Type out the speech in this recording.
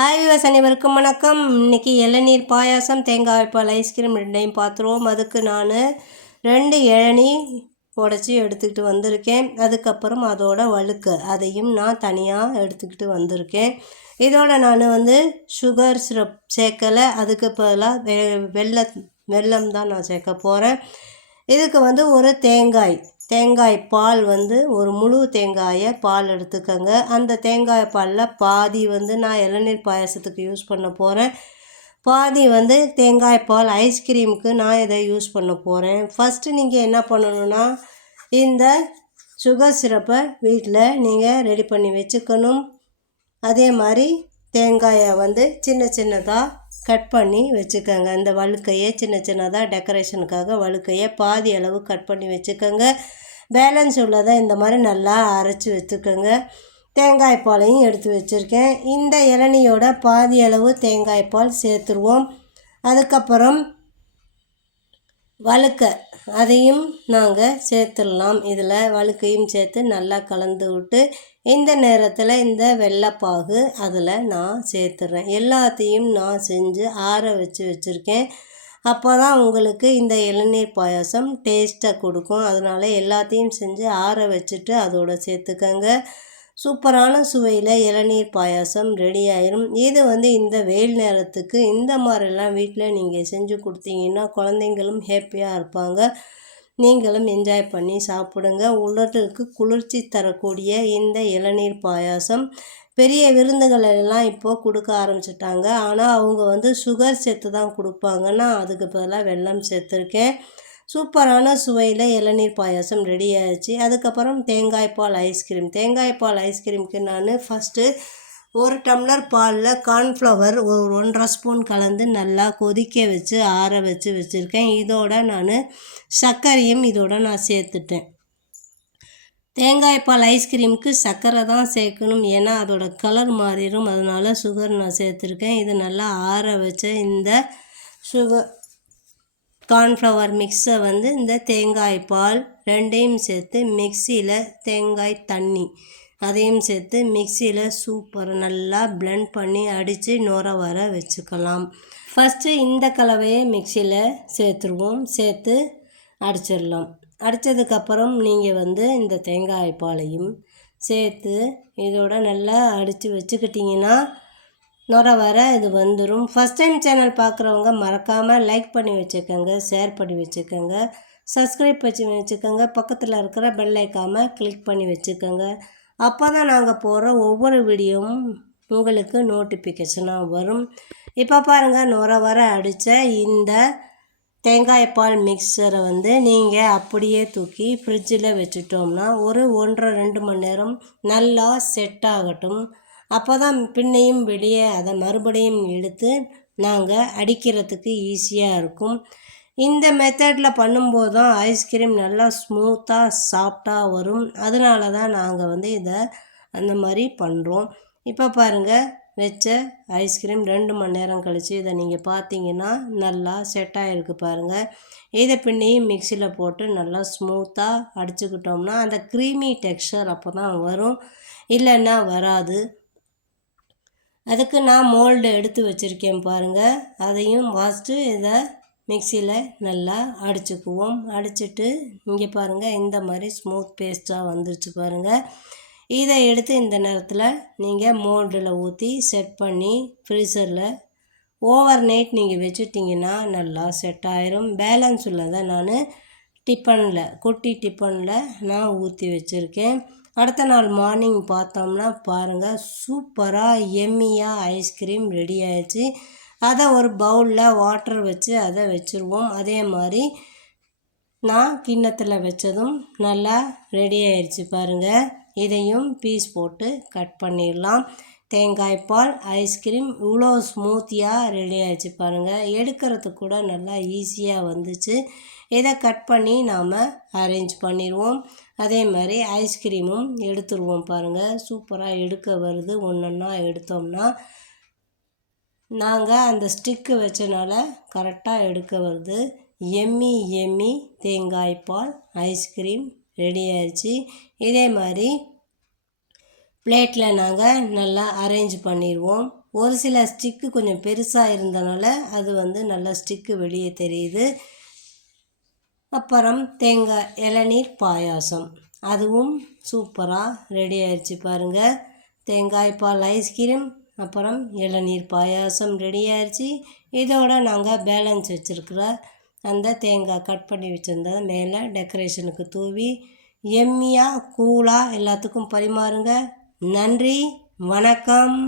Hi விவஸ் அனைவருக்கும் வணக்கம். இன்றைக்கி இளநீர் பாயாசம் தேங்காய் பால் ஐஸ்கிரீம் ரெண்டையும் பார்த்துருவோம். அதுக்கு நான் 2 இளநீ உடச்சி எடுத்துக்கிட்டு வந்திருக்கேன். அதுக்கப்புறம் அதோட வழுக்க அதையும் நான் தனியாக எடுத்துக்கிட்டு வந்திருக்கேன். இதோட நான் சுகர் சிரப் சேர்க்கலை, அதுக்கு பதிலாக வெல்லம் தான் நான் சேர்க்க போகிறேன். இதுக்கு ஒரு தேங்காய் பால் ஒரு முழு தேங்காயை பால் எடுத்துக்கோங்க. அந்த தேங்காய் பாலில் பாதி நான் இளநீர் பாயாசத்துக்கு யூஸ் பண்ண போகிறேன், பாதி தேங்காய் பால் ஐஸ்கிரீமுக்கு நான் இதை யூஸ் பண்ண போகிறேன். ஃபஸ்ட்டு நீங்கள் என்ன பண்ணணுன்னா, இந்த சுகர் சிரப்பை வீட்டில் நீங்கள் ரெடி பண்ணி வச்சுக்கணும். அதே மாதிரி தேங்காயை சின்ன சின்னதாக கட் பண்ணி வச்சுக்கோங்க. இந்த வழுக்கையை சின்ன சின்னதாக டெக்கரேஷனுக்காக வழுக்கையை பாதி அளவு கட் பண்ணி வச்சுக்கோங்க. பேலன்ஸ் உள்ளதை இந்த மாதிரி நல்லா அரைச்சி வச்சுக்கோங்க. தேங்காய் பாலையும் எடுத்து வச்சுருக்கேன். இந்த இளநியோட பாதி அளவு தேங்காய் பால் சேர்த்துருவோம். அதுக்கப்புறம் வழுக்க அதையும் நாங்கள் சேர்த்துடலாம். இதில் வழுக்கையும் சேர்த்து நல்லா கலந்து விட்டு இந்த நேரத்தில் இந்த வெள்ளைப்பாகு அதில் நான் சேர்த்துறேன். எல்லாத்தையும் நான் செஞ்சு ஆற வச்சுருக்கேன். அப்போ தான் உங்களுக்கு இந்த இளநீர் பாயாசம் டேஸ்ட்டை கொடுக்கும். அதனால் எல்லாத்தையும் செஞ்சு ஆற வச்சுட்டு அதோடு சேர்த்துக்கங்க. சூப்பரான சுவையில் இளநீர் பாயாசம் ரெடி ஆயிரும். இது இந்த வெயில் நேரத்துக்கு இந்த மாதிரிலாம் வீட்டில் நீங்கள் செஞ்சு கொடுத்தீங்கன்னா குழந்தைங்களும் ஹேப்பியாக இருப்பாங்க, நீங்களும் என்ஜாய் பண்ணி சாப்பிடுங்க. உடலுக்கு குளிர்ச்சி தரக்கூடிய இந்த இளநீர் பாயாசம் பெரிய விருந்துகள் எல்லாம் இப்போது கொடுக்க ஆரம்பிச்சிட்டாங்க. ஆனால் அவங்க சுகர் சேர்த்து தான் கொடுப்பாங்கன்னா அதுக்கு பதிலாக வெல்லம் சேர்த்துருக்கேன். சூப்பரான சுவையில் இளநீர் பாயாசம் ரெடி ஆகிடுச்சு. அதுக்கப்புறம் தேங்காய் பால் ஐஸ்கிரீமுக்கு நான் ஃபஸ்ட்டு 1 டம்ளர் பாலில் கார்ன்ஃப்ளவர் ஒரு 1.5 ஸ்பூன் கலந்து நல்லா கொதிக்க வச்சு ஆற வச்சுருக்கேன். இதோட நான் சர்க்கரையும் நான் சேர்த்துட்டேன். தேங்காய் பால் ஐஸ்கிரீமுக்கு சர்க்கரை தான் சேர்க்கணும், ஏன்னா அதோட கலர் மாறிடும். அதனால் சுகர் நான் சேர்த்துருக்கேன். இது நல்லா ஆற வச்ச இந்த கார்ன்ஃப்ளவர் மிக்ஸை இந்த தேங்காய் பால் ரெண்டையும் சேர்த்து மிக்சியில் தேங்காய் தண்ணி அதையும் சேர்த்து மிக்சியில் சூப்பராக நல்லா பிளெண்ட் பண்ணி அடித்து நுர வர வச்சுக்கலாம். ஃபஸ்ட்டு இந்த கலவையை மிக்சியில் சேர்த்துருவோம். சேர்த்து அடிச்சிடலாம். அடித்ததுக்கப்புறம் நீங்கள் இந்த தேங்காய் பாலையும் சேர்த்து இதோட நல்லா அடித்து வச்சுக்கிட்டிங்கன்னா நுர வர இது வந்துடும். ஃபஸ்ட் டைம் சேனல் பார்க்குறவங்க மறக்காமல் லைக் பண்ணி வச்சுக்கோங்க, ஷேர் பண்ணி வச்சுக்கோங்க, சப்ஸ்கிரைப் பண்ணி வச்சுக்கோங்க, பக்கத்தில் இருக்கிற பெல் ஐக்கானை கிளிக் பண்ணி வச்சுக்கோங்க. அப்போ தான் நாங்கள் போகிற ஒவ்வொரு வீடியோவும் உங்களுக்கு நோட்டிஃபிகேஷனாக வரும். இப்போ பாருங்கள், நுர வர அடித்த இந்த தேங்காய் பால் மிக்சரை நீங்கள் அப்படியே தூக்கி ஃப்ரிட்ஜில் வச்சுட்டோம்னா ஒரு 1.5-2 மணி நேரம் நல்லா செட் ஆகட்டும். அப்போ தான் பின்னையும் வெளியே அதை மறுபடியும் எடுத்து நாங்கள் அடிக்கிறதுக்கு ஈஸியாக இருக்கும். இந்த மெத்தடில் பண்ணும்போது தான் ஐஸ்கிரீம் நல்லா ஸ்மூத்தாக சாஃப்டாக வரும். அதனால தான் நாங்கள் இதை அந்த மாதிரி பண்ணுறோம். இப்போ பாருங்கள், வச்ச ஐஸ்கிரீம் 2 மணி நேரம் கழித்து இதை நீங்கள் பார்த்தீங்கன்னா நல்லா செட் ஆகிருக்கு பாருங்கள். இதை பின்னையும் மிக்சியில் போட்டு நல்லா ஸ்மூத்தாக அடிச்சுக்கிட்டோம்னா அந்த க்ரீமி டெக்ஸ்சர் அப்போ தான் வரும், இல்லைன்னா வராது. அதுக்கு நான் மோல்டு எடுத்து வச்சுருக்கேன் பாருங்கள். அதையும் ஃபஸ்ட்டு இதை மிக்சியில் நல்லா அடிச்சுக்குவோம். அடிச்சுட்டு இங்கே பாருங்கள், இந்த மாதிரி ஸ்மூத் பேஸ்ட்டாக வந்துருச்சு பாருங்கள். இதை எடுத்து இந்த நேரத்தில் நீங்கள் மோல்டில் ஊற்றி செட் பண்ணி ஃப்ரீசரில் ஓவர் நைட் நீங்கள் வச்சுட்டிங்கன்னா நல்லா செட் ஆயிரும். பேலன்ஸ் உள்ளதை நான் குட்டி டிஃபனில் நான் ஊற்றி வச்சுருக்கேன். அடுத்த நாள் மார்னிங் பார்த்தோம்னா பாருங்கள், சூப்பராக எம்மியாக ஐஸ்கிரீம் ரெடி ஆயிடுச்சு. அதை ஒரு பவுலில் வாட்டர் வச்சு அதை வச்சுருவோம். அதே மாதிரி நான் கிண்ணத்தில் வச்சதும் நல்லா ரெடி ஆயிடுச்சு பாருங்கள். இதையும் பீஸ் போட்டு கட் பண்ணிடலாம். தேங்காய் பால் ஐஸ்கிரீம் இவ்வளோ ஸ்மூத்தியாக ரெடி ஆகிடுச்சு பாருங்கள். எடுக்கிறதுக்கு கூட நல்லா ஈஸியாக வந்துச்சு. இதை கட் பண்ணி நாம் அரேஞ்ச் பண்ணிடுவோம். அதே மாதிரி ஐஸ்கிரீமும் எடுத்துருவோம் பாருங்கள். சூப்பராக எடுக்க வருது. ஒன்றா எடுத்தோம்னா நாங்கள் அந்த ஸ்டிக்கு வச்சனால கரெக்டாக எடுக்க வருது. எம்மி தேங்காய் பால் ஐஸ்கிரீம் ரெடி ஆயிடுச்சு. இதே மாதிரி பிளேட்டில் நாங்கள் நல்லா அரேஞ்ச் பண்ணிடுவோம். ஒரு சில ஸ்டிக்கு கொஞ்சம் பெருசாக இருந்தனால அது வந்து நல்லா ஸ்டிக்கு வெளியே தெரியுது. அப்புறம் தேங்காய் இளநீர் பாயாசம் அதுவும் சூப்பராக ரெடி ஆயிடுச்சு பாருங்கள். தேங்காய் பால் ஐஸ்கிரீம் அப்புறம் இளநீர் பாயாசம் ரெடி ஆயிடுச்சு. இதோட நாங்கள் பேலன்ஸ் வச்சுருக்கிற அந்த தேங்காய் கட் பண்ணி வச்சுருந்ததை மேலே டெக்கரேஷனுக்கு தூவி எம்மியாக கூலாக எல்லாத்துக்கும் பரிமாறுங்க. நன்றி, வணக்கம்.